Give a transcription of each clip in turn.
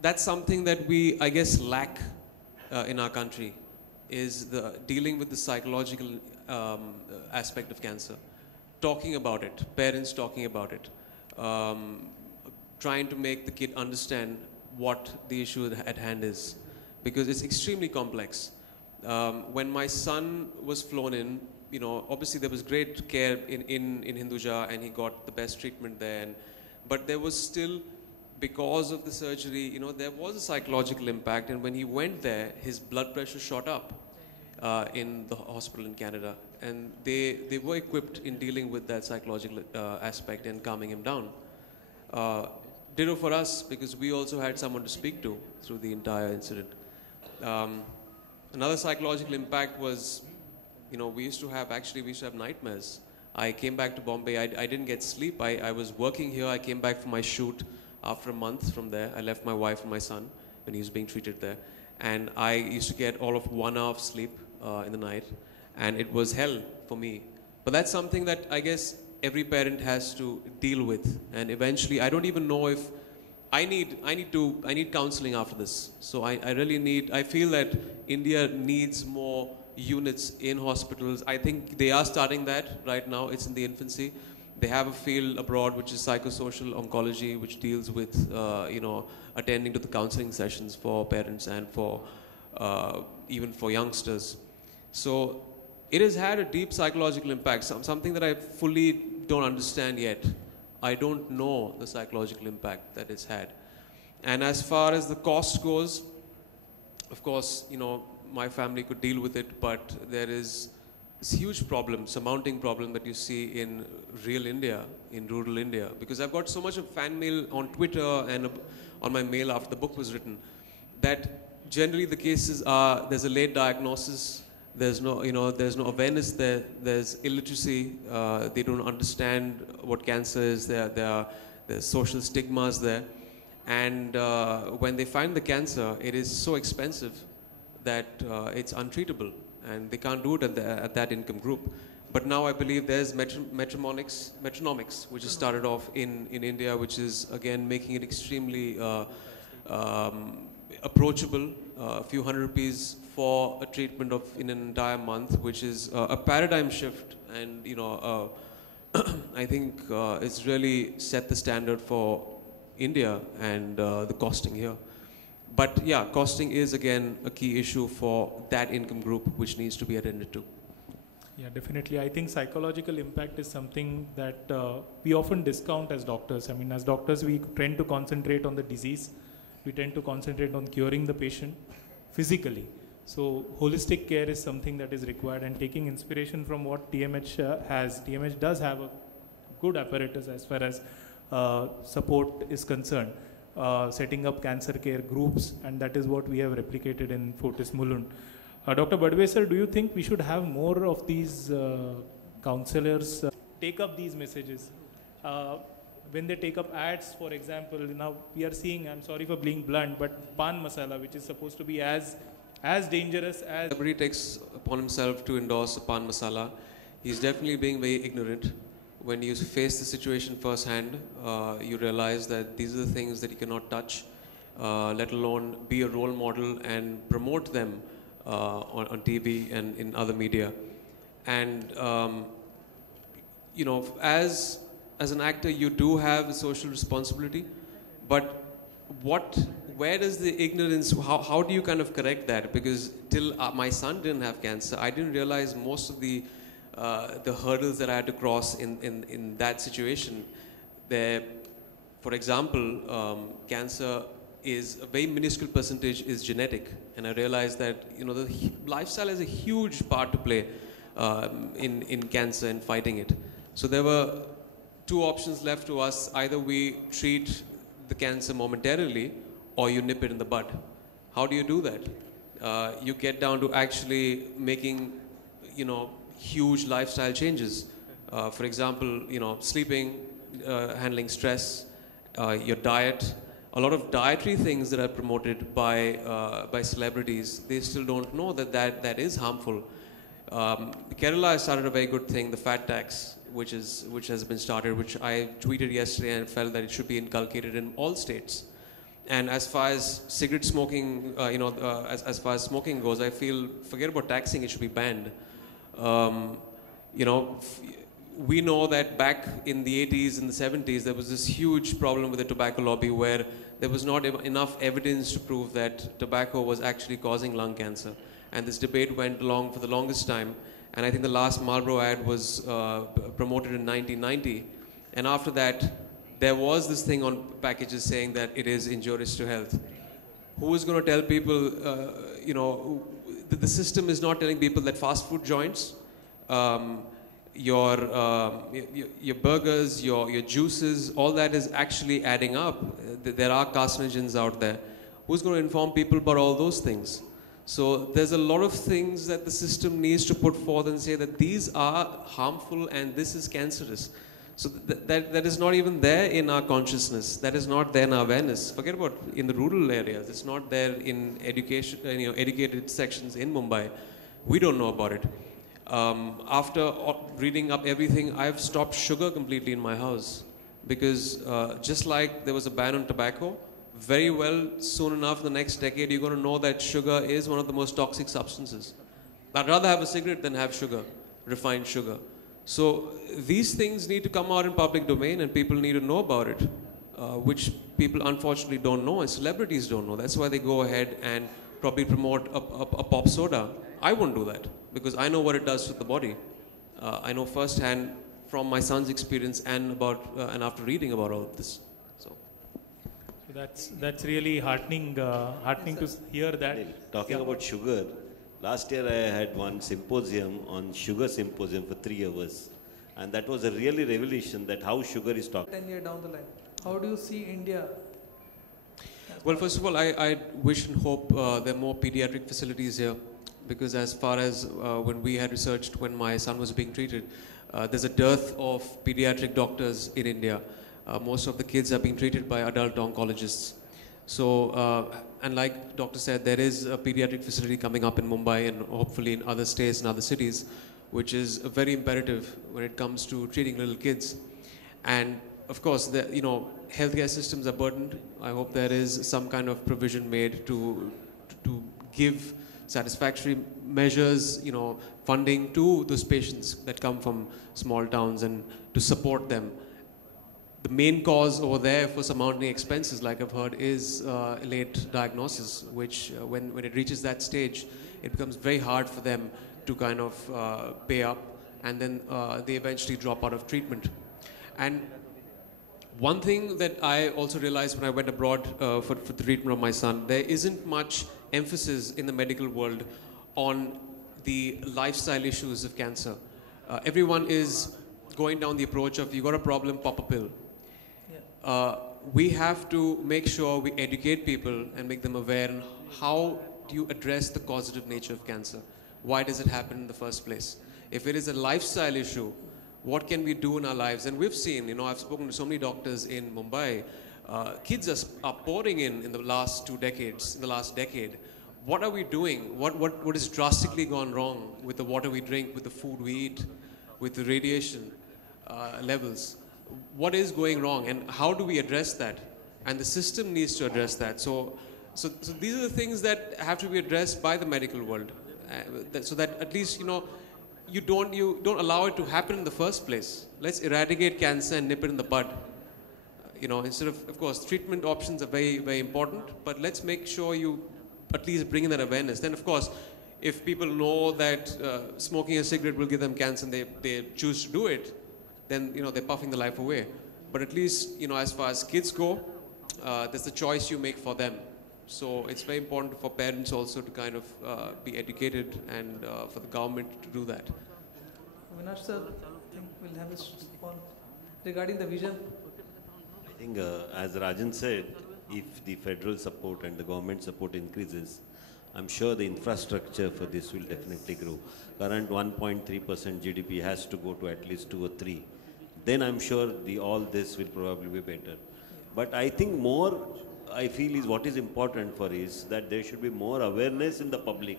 that's something that we, I guess, lack in our country, is the dealing with the psychological aspect of cancer. Talking about it, parents talking about it, um, trying to make the kid understand what the issue at hand is, because it's extremely complex. When my son was flown in, obviously there was great care in Hinduja, and he got the best treatment there. But there was still, because of the surgery, there was a psychological impact. And when he went there, his blood pressure shot up in the hospital in Canada. And they were equipped in dealing with that psychological aspect and calming him down. Ditto for us, because we also had someone to speak to through the entire incident. Another psychological impact was, we used to have nightmares. I came back to Bombay. I didn't get sleep. I was working here. I came back from my shoot after a month from there. I left my wife and my son when he was being treated there. And I used to get all of 1 hour of sleep in the night. And it was hell for me. But that's something that I guess every parent has to deal with. And eventually, I don't even know if I need counseling after this. So I feel that India needs more units in hospitals. I think they are starting that right now. It's in the infancy. They have a field abroad which is psychosocial oncology, which deals with attending to the counseling sessions for parents and for even for youngsters. So it has had a deep psychological impact, something that I fully don't understand yet. I don't know the psychological impact that it's had. And as far as the cost goes, of course, my family could deal with it, but there is this huge problem, surmounting problem that you see in real India, in rural India. Because I've got so much of fan mail on Twitter and on my mail after the book was written, that generally the cases are, there's a late diagnosis, there's no awareness there, there's illiteracy, they don't understand what cancer is, there's social stigmas there. And when they find the cancer, it is so expensive that it's untreatable, and they can't do it at that income group. But now I believe there's metronomics, which has started off in India, which is again making it extremely approachable. A few hundred rupees for a treatment in an entire month, which is a paradigm shift, and I think it's really set the standard for India and the costing here. But yeah, costing is again a key issue for that income group, which needs to be attended to. Yeah, definitely. I think psychological impact is something that we often discount as doctors. I mean, as doctors, we tend to concentrate on the disease. We tend to concentrate on curing the patient physically. So holistic care is something that is required, and taking inspiration from what TMH has. TMH does have a good apparatus as far as support is concerned. Setting up cancer care groups, and that is what we have replicated in Fortis Mulund. Dr. Badwe, do you think we should have more of these counselors take up these messages? When they take up ads, for example, now we are seeing, I'm sorry for being blunt, but pan masala, which is supposed to be as dangerous as... Everybody takes upon himself to endorse a pan masala. He's definitely being very ignorant. When you face the situation firsthand, you realize that these are the things that you cannot touch, let alone be a role model and promote them on TV and in other media. And, as an actor, you do have a social responsibility, but where does the ignorance, how do you kind of correct that? Because till my son didn't have cancer, I didn't realize most of the hurdles that I had to cross in that situation. There, for example, cancer is a very minuscule percentage is genetic, and I realized that the lifestyle has a huge part to play in cancer and fighting it. So there were two options left to us: either we treat the cancer momentarily, or you nip it in the bud. How do you do that? You get down to actually making, huge lifestyle changes. For example, sleeping, handling stress, your diet. A lot of dietary things that are promoted by celebrities, they still don't know that is harmful. Kerala has started a very good thing, the fat tax, which has been started, which I tweeted yesterday and felt that it should be inculcated in all states. And as far as cigarette smoking, as far as smoking goes, I feel, forget about taxing, it should be banned. Um, you know, we know that back in the 80s and the 70s, there was this huge problem with the tobacco lobby where there was not enough evidence to prove that tobacco was actually causing lung cancer. And this debate went along for the longest time. And I think the last Marlboro ad was promoted in 1990. And after that, there was this thing on packages saying that it is injurious to health. Who is going to tell people, the system is not telling people that fast food joints, your burgers, your juices, all that is actually adding up. There are carcinogens out there. Who's going to inform people about all those things? So there's a lot of things that the system needs to put forth and say that these are harmful and this is cancerous. So that is not even there in our consciousness. That is not there in our awareness. Forget about in the rural areas. It's not there in education, educated sections in Mumbai. We don't know about it. After reading up everything, I've stopped sugar completely in my house because just like there was a ban on tobacco, very well soon enough the next decade you're going to know that sugar is one of the most toxic substances. I'd rather have a cigarette than have sugar, refined sugar. So these things need to come out in public domain and people need to know about it, which people unfortunately don't know and celebrities don't know. That's why they go ahead and probably promote a pop soda. I won't do that because I know what it does to the body. I know firsthand from my son's experience and after reading about all of this. So that's really heartening to hear that. Talking about sugar, last year I had one symposium on sugar symposium for 3 hours. And that was a really revelation that how sugar is talked. 10 years down the line, how do you see India? Well, first of all, I wish and hope there are more pediatric facilities here. Because as far as when we had researched when my son was being treated, there's a dearth of pediatric doctors in India. Most of the kids are being treated by adult oncologists. So, and like doctor said, there is a pediatric facility coming up in Mumbai and hopefully in other states and other cities, which is very imperative when it comes to treating little kids. And of course, healthcare systems are burdened. I hope there is some kind of provision made to give satisfactory measures, funding to those patients that come from small towns and to support them. The main cause over there for surmounting expenses, like I've heard, is late diagnosis, which when it reaches that stage, it becomes very hard for them to kind of pay up, and then they eventually drop out of treatment. And one thing that I also realized when I went abroad for the treatment of my son, there isn't much emphasis in the medical world on the lifestyle issues of cancer. Everyone is going down the approach of, you got a problem, pop a pill. We have to make sure we educate people and make them aware on how do you address the causative nature of cancer. Why does it happen in the first place? If it is a lifestyle issue, what can we do in our lives? And we've seen, I've spoken to so many doctors in Mumbai. Kids are pouring in the last 2 decades, in the last decade. What are we doing? What has drastically gone wrong with the water we drink, with the food we eat, with the radiation levels? What is going wrong and how do we address that? And the system needs to address that. So these are the things that have to be addressed by the medical world, so that at least, you don't allow it to happen in the first place. Let's eradicate cancer and nip it in the bud. Instead of course, treatment options are very, very important, but let's make sure you at least bring in that awareness. Then, of course, if people know that smoking a cigarette will give them cancer and they choose to do it, then, they're puffing the life away. But at least, as far as kids go, there's the choice you make for them. So it's very important for parents also to kind of be educated and for the government to do that. Avinash sir, I think we'll have a response regarding the vision. I think as Rajan said, if the federal support and the government support increases, I'm sure the infrastructure for this will definitely grow. Current 1.3% GDP has to go to at least 2 or 3. Then I'm sure all this will probably be better. But I think more, I feel is what is important for is that there should be more awareness in the public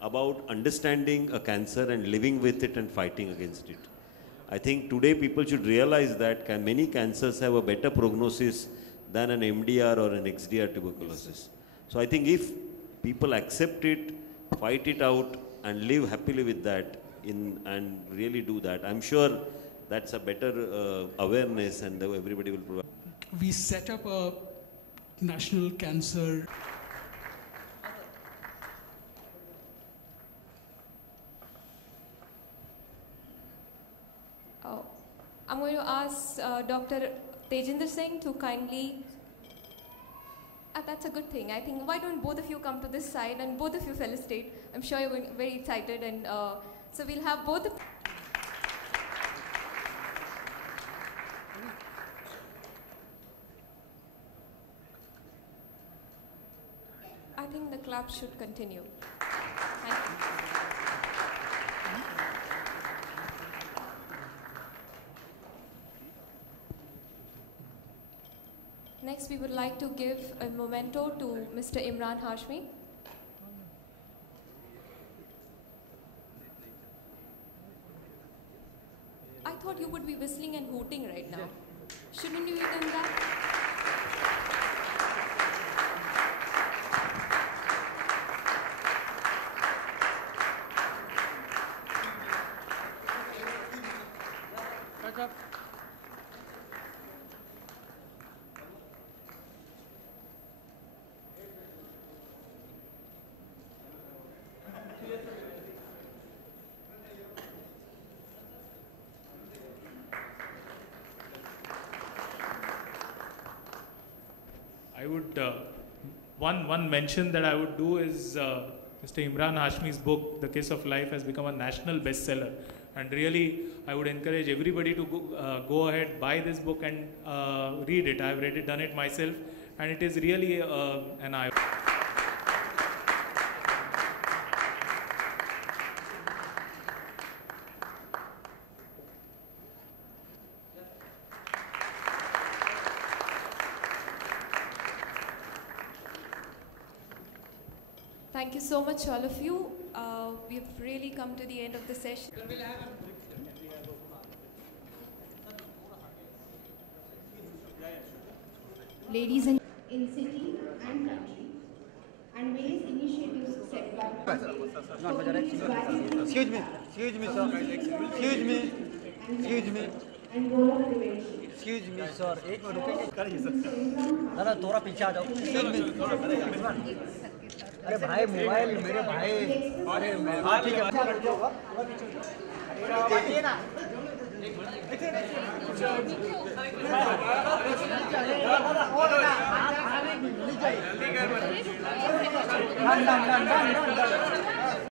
about understanding a cancer and living with it and fighting against it. I think today people should realize that many cancers have a better prognosis than an MDR or an XDR tuberculosis. So I think if people accept it, fight it out, and live happily with that, and really do that, I'm sure that's a better awareness, and everybody will provide. We set up a national cancer. I'm going to ask Dr. Tejinder Singh to kindly. That's a good thing. I think why don't both of you come to this side and both of you felicitate. I'm sure you're going very excited, and so we'll have both. I think the clap should continue. Thank you. Next, we would like to give a memento to Mr. Emraan Hashmi. I thought you would be whistling and hooting right now. Shouldn't you have done that? I would, one mention that I would do is Mr. Emraan Hashmi's book, The Kiss of Life, has become a national bestseller. And really, I would encourage everybody to go ahead, buy this book and read it. I've read it, done it myself, and it is really an eye. Thank you so much, all of you. We've really come to the end of the session. Ladies and in city and country, and various initiatives set by Excuse me, sir. Excuse me. and role of prevention. Excuse me, sir. एक minute रुकेंगे दादा थोड़ा पीछे आ जाओ अरे भाई mobile मेरे भाई अरे हाँ ठीक है